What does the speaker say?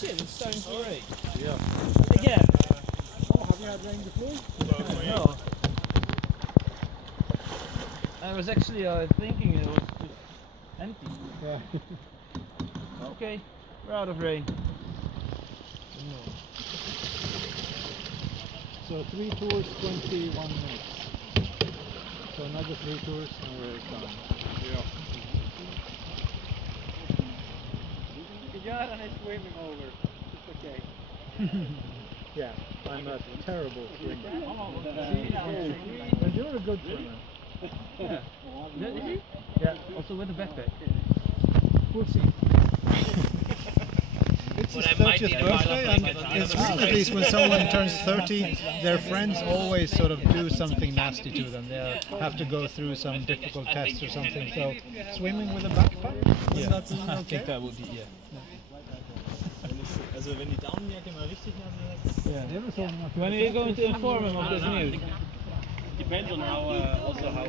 shit, it's starting to rain. Yeah. Again. Oh, have you had rain before? No. I was actually thinking it was just empty. Yeah. Okay, we're out of rain. So 3 tours, 21 minutes. So another 3 tours and we're done. Yeah. Göran is swimming over. It's okay. Yeah, I'm a terrible swimmer. But you're a good swimmer. Yeah. Is he? Yeah. Also with a backpack. We'll see. It's his But I might 30th need a birthday, and it's at least when someone turns 30, their friends always sort of do something nasty to them. They have to go through some difficult test or something. So, swimming with a backpack? Yeah, I think that would be, yeah. Also wenn die Daunenjacke mal richtig nass ist. Yeah. When are you going to inform him of this news? Depends on how also how